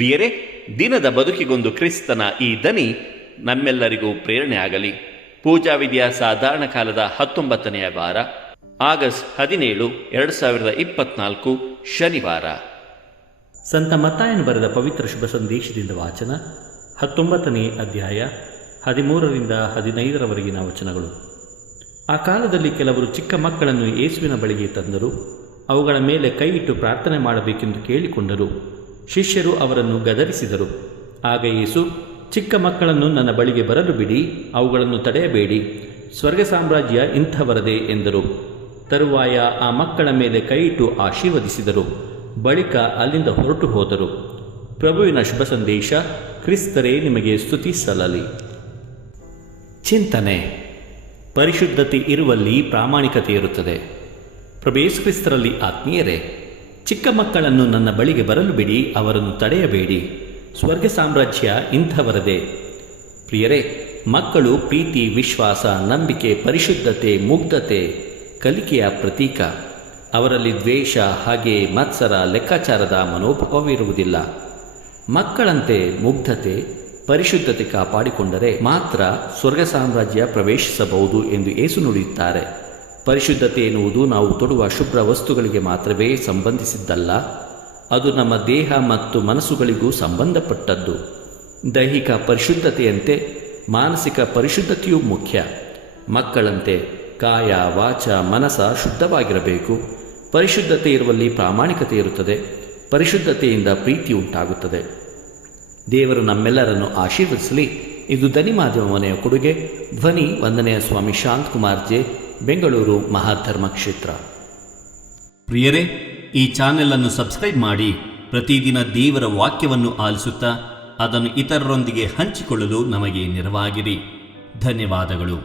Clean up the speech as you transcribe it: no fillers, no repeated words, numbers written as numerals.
ಪ್ರಿಯರೇ, ದಿನದ ಬದುಕಿಗೊಂದು ಕ್ರಿಸ್ತನ ಈ ದನಿ ನಮ್ಮೆಲ್ಲರಿಗೂ ಪ್ರೇರಣೆ ಆಗಲಿ. ಪೂಜಾ ವಿಧಿಯ ಸಾಧಾರಣ ಕಾಲದ 19ನೆಯ ವಾರ, ಆಗಸ್ಟ್ 17, 2024, ಶನಿವಾರ. ಸಂತ ಮತ್ತಾಯನು ಬರೆದ ಪವಿತ್ರ ಶುಭ ಸಂದೇಶದಿಂದ ವಾಚನ. 19ನೇ ಅಧ್ಯಾಯ 13ರಿಂದ 15ರವರೆಗಿನ ವಚನಗಳು. ಆ ಕಾಲದಲ್ಲಿ ಕೆಲವರು ಚಿಕ್ಕ ಮಕ್ಕಳನ್ನು ಯೇಸುವಿನ ಬಳಿಗೆ ತಂದರು. ಅವುಗಳ ಮೇಲೆ ಕೈ ಇಟ್ಟು ಪ್ರಾರ್ಥನೆ ಮಾಡಬೇಕೆಂದು ಕೇಳಿಕೊಂಡರು. ಶಿಷ್ಯರು ಅವರನ್ನು ಗದರಿಸಿದರು. ಆಗ ಯೇಸು, ಚಿಕ್ಕ ಮಕ್ಕಳನ್ನು ನನ್ನ ಬಳಿಗೆ ಬರಲು ಬಿಡಿ, ಅವುಗಳನ್ನು ತಡೆಯಬೇಡಿ, ಸ್ವರ್ಗ ಸಾಮ್ರಾಜ್ಯ ಇಂಥವರದೇ ಎಂದರು. ತರುವಾಯ ಆ ಮಕ್ಕಳ ಮೇಲೆ ಕೈ ಇಟ್ಟು ಆಶೀರ್ವದಿಸಿದರು. ಬಳಿಕ ಅಲ್ಲಿಂದ ಹೊರಟು ಹೋದರು. ಪ್ರಭುವಿನ ಶುಭ ಸಂದೇಶ. ಕ್ರಿಸ್ತರೇ ನಿಮಗೆ ಸ್ತುತಿ ಸಲ್ಲಲಿ. ಚಿಂತನೆ. ಪರಿಶುದ್ಧತೆ ಇರುವಲ್ಲಿ ಪ್ರಾಮಾಣಿಕತೆ ಇರುತ್ತದೆ. ಪ್ರಭು ಯೇಸು ಕ್ರಿಸ್ತರಲ್ಲಿ ಆತ್ಮೀಯರೇ, ಚಿಕ್ಕ ಮಕ್ಕಳನ್ನು ನನ್ನ ಬಳಿಗೆ ಬರಲು ಬಿಡಿ, ಅವರನ್ನು ತಡೆಯಬೇಡಿ, ಸ್ವರ್ಗ ಸಾಮ್ರಾಜ್ಯ ಇಂಥವರದೇ. ಪ್ರಿಯರೇ, ಮಕ್ಕಳು ಪ್ರೀತಿ, ವಿಶ್ವಾಸ, ನಂಬಿಕೆ, ಪರಿಶುದ್ಧತೆ, ಮುಗ್ಧತೆ, ಕಲಿಕೆಯ ಪ್ರತೀಕ. ಅವರಲ್ಲಿ ದ್ವೇಷ, ಹಾಗೆ ಮತ್ಸರ, ಲೆಕ್ಕಾಚಾರದ ಮನೋಭಾವವಿರುವುದಿಲ್ಲ. ಮಕ್ಕಳಂತೆ ಮುಗ್ಧತೆ, ಪರಿಶುದ್ಧತೆ ಕಾಪಾಡಿಕೊಂಡರೆ ಮಾತ್ರ ಸ್ವರ್ಗ ಸಾಮ್ರಾಜ್ಯ ಪ್ರವೇಶಿಸಬಹುದು ಎಂದು ಯೇಸು ನುಡಿಯುತ್ತಾರೆ. ಪರಿಶುದ್ಧತೆ ಎನ್ನುವುದು ನಾವು ತೊಡುವ ಶುಭ್ರ ವಸ್ತುಗಳಿಗೆ ಮಾತ್ರವೇ ಸಂಬಂಧಿಸಿದ್ದಲ್ಲ, ಅದು ನಮ್ಮ ದೇಹ ಮತ್ತು ಮನಸ್ಸುಗಳಿಗೂ ಸಂಬಂಧಪಟ್ಟದ್ದು. ದೈಹಿಕ ಪರಿಶುದ್ಧತೆಯಂತೆ ಮಾನಸಿಕ ಪರಿಶುದ್ಧತೆಯೂ ಮುಖ್ಯ. ಮಕ್ಕಳಂತೆ ಕಾಯ, ವಾಚ, ಮನಸ ಶುದ್ಧವಾಗಿರಬೇಕು. ಪರಿಶುದ್ಧತೆ ಇರುವಲ್ಲಿ ಪ್ರಾಮಾಣಿಕತೆ ಇರುತ್ತದೆ. ಪರಿಶುದ್ಧತೆಯಿಂದ ಪ್ರೀತಿ ಉಂಟಾಗುತ್ತದೆ. ದೇವರು ನಮ್ಮೆಲ್ಲರನ್ನು ಆಶೀರ್ವದಿಸಲಿ. ಇದು ಧ್ವನಿ ಮಾಧ್ಯಮ ಮನೆಯ ಕೊಡುಗೆ. ಧ್ವನಿ ವಂದನೆಯ ಸ್ವಾಮಿ ಶಾಂತಕುಮಾರ್ ಜೆ, ಬೆಂಗಳೂರು ಮಹಾಧರ್ಮ ಕ್ಷೇತ್ರ. ಪ್ರಿಯರೇ, ಈ ಚಾನೆಲ್ ಅನ್ನು ಸಬ್ಸ್ಕ್ರೈಬ್ ಮಾಡಿ ಪ್ರತಿದಿನ ದೇವರ ವಾಕ್ಯವನ್ನು ಆಲಿಸುತ್ತಾ ಅದನ್ನು ಇತರರೊಂದಿಗೆ ಹಂಚಿಕೊಳ್ಳಲು ನಮಗೆ ನೆರವಾಗಿರಿ. ಧನ್ಯವಾದಗಳು.